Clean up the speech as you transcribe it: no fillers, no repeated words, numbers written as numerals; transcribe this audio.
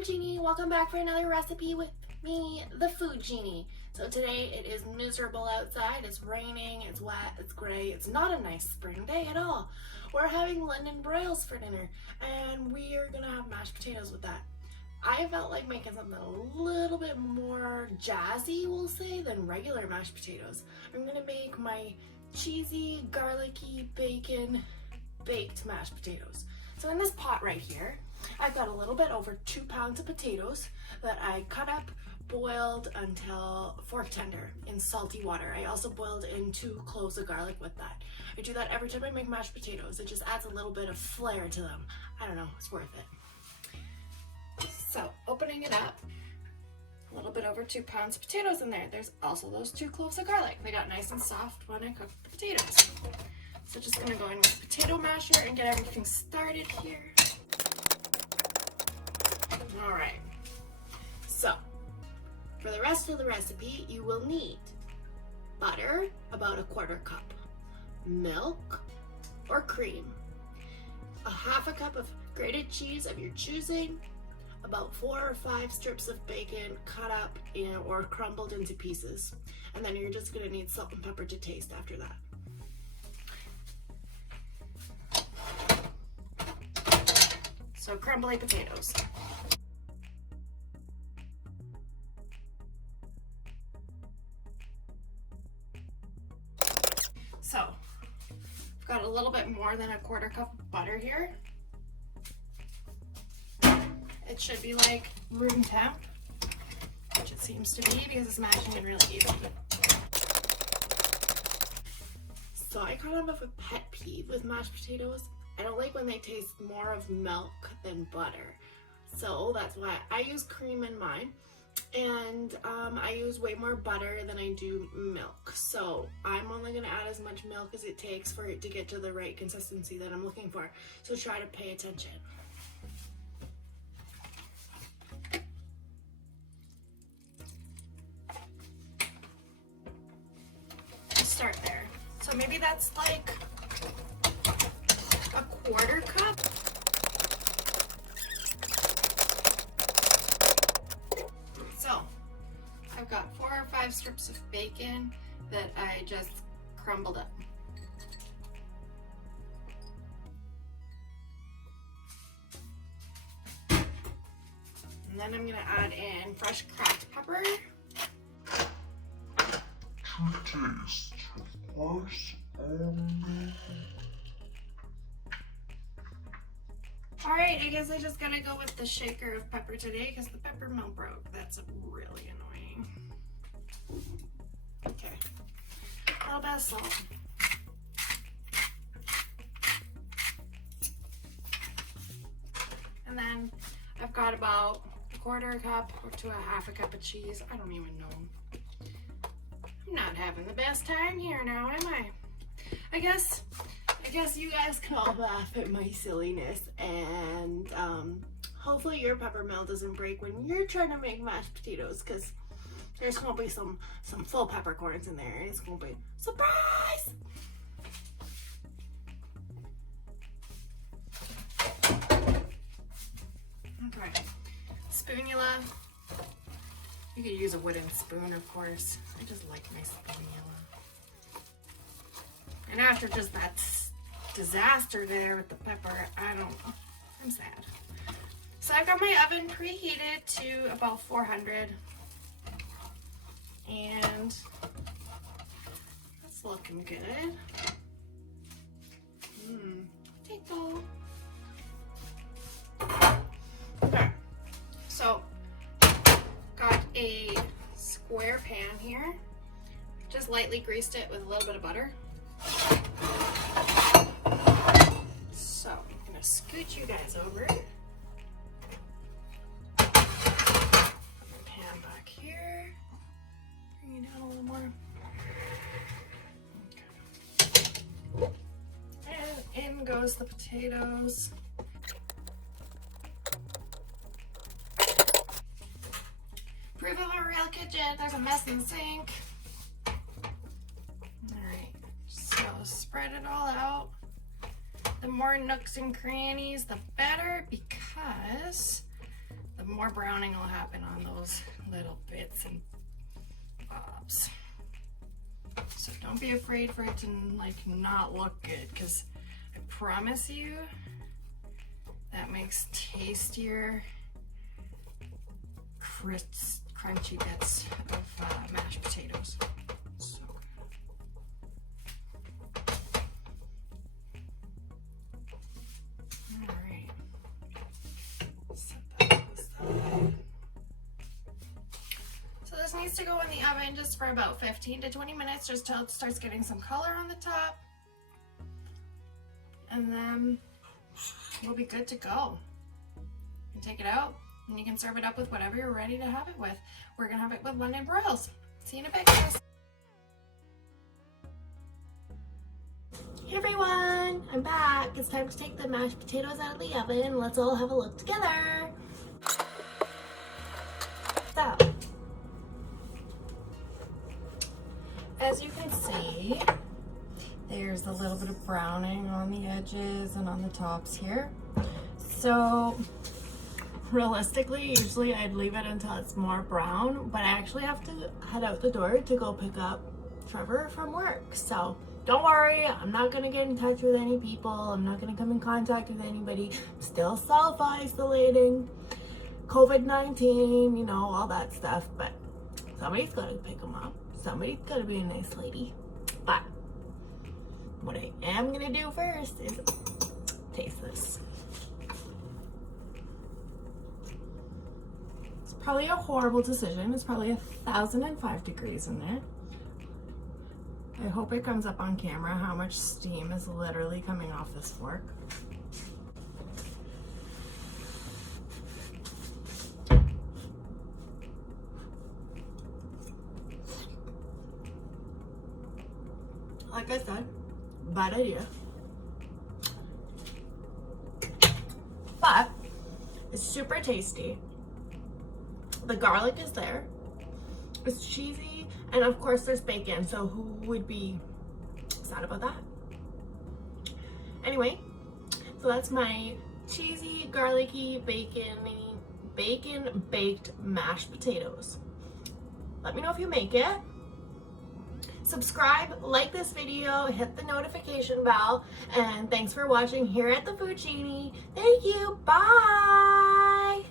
I'm Jeannie. Welcome back for another recipe with me, the Food Genie. So today it is miserable outside. It's raining, it's wet, it's gray. It's not a nice spring day at all. We're having London broils for dinner and we are gonna have mashed potatoes with that. I felt like making something a little bit more jazzy, we'll say, than regular mashed potatoes. I'm gonna make my cheesy, garlicky, bacon baked mashed potatoes. So in this pot right here, I've got a little bit over 2 pounds of potatoes that I cut up, boiled until fork tender in salty water. I also boiled in 2 cloves of garlic with that. I do that every time I make mashed potatoes. It just adds a little bit of flair to them. I don't know, it's worth it. So opening it up, a little bit over 2 pounds of potatoes in there. There's also those 2 cloves of garlic. They got nice and soft when I cooked the potatoes. So just gonna go in with the potato masher and get everything started here. All right, so for the rest of the recipe, you will need butter, about a 1/4 cup, milk or cream, a 1/2 cup of grated cheese of your choosing, about 4 or 5 strips of bacon cut up or crumbled into pieces, and then you're just gonna need salt and pepper to taste after that. So crumbly potatoes. So, I've got a little bit more than a 1/4 cup of butter here. It should be like room temp, which it seems to be because it's mashing in really evenly. So I kind of have a pet peeve with mashed potatoes. I don't like when they taste more of milk than butter. So that's why I use cream in mine. And I use way more butter than I do milk. So I'm only gonna add as much milk as it takes for it to get to the right consistency that I'm looking for. So try to pay attention. Start there. So maybe that's like a 1/4 cup. So I've got 4 or 5 strips of bacon that I just crumbled up. And then I'm gonna add in fresh cracked pepper. To taste, of course, only. Alright, I guess I just gotta go with the shaker of pepper today because the pepper mill broke. That's really annoying. Okay, a little bit of salt. And then I've got about a 1/4 cup to a 1/2 cup of cheese. I don't even know. I'm not having the best time here now, am I? I guess you guys can all laugh at my silliness, and hopefully your pepper mill doesn't break when you're trying to make mashed potatoes, because there's gonna be some full peppercorns in there and it's gonna be surprise. Okay, spatula. You could use a wooden spoon, of course. I just like my spatula. And after just that disaster there with the pepper, I'm sad. So I've got my oven preheated to about 400. And that's looking good. Potato. Okay, so got a square pan here. Just lightly greased it with a little bit of butter. So I'm gonna scoot you guys over. Put my pan back here. Bring it down a little more. Okay. And in goes the potatoes. Proof of a real kitchen. There's a mess in the sink. Alright, so spread it all out. The more nooks and crannies, the better, because the more browning will happen on those little bits and bobs. So don't be afraid for it to like not look good, because I promise you that makes tastier, crisp, crunchy bits of mashed potatoes. So good. All right. Set that aside. So this needs to go in the oven just for about 15 to 20 minutes, just till it starts getting some color on the top. And then we'll be good to go. You can take it out and you can serve it up with whatever you're ready to have it with. We're gonna have it with London broils. See you in a bit, guys. Hey everyone, I'm back. It's time to take the mashed potatoes out of the oven. Let's all have a look together. So, as you can see, there's a little bit of browning on the edges and on the tops here. So realistically, usually I'd leave it until it's more brown, but I actually have to head out the door to go pick up Trevor from work. So don't worry, I'm not gonna get in touch with any people. I'm not gonna come in contact with anybody. I'm still self-isolating, COVID-19, you know, all that stuff, but somebody's gotta pick them up. Somebody's gotta be a nice lady. But what I am gonna do first is taste this. It's probably a horrible decision. It's probably 1,005 degrees in there. I hope it comes up on camera how much steam is literally coming off this fork. Like I said, bad idea. But it's super tasty. The garlic is there. It's cheesy, and of course there's bacon, so who would be sad about that? Anyway, so that's my cheesy, garlicky, bacon baked mashed potatoes. Let me know if you make it. Subscribe, like this video, hit the notification bell, and thanks for watching here at the Food Genie. Thank you, bye!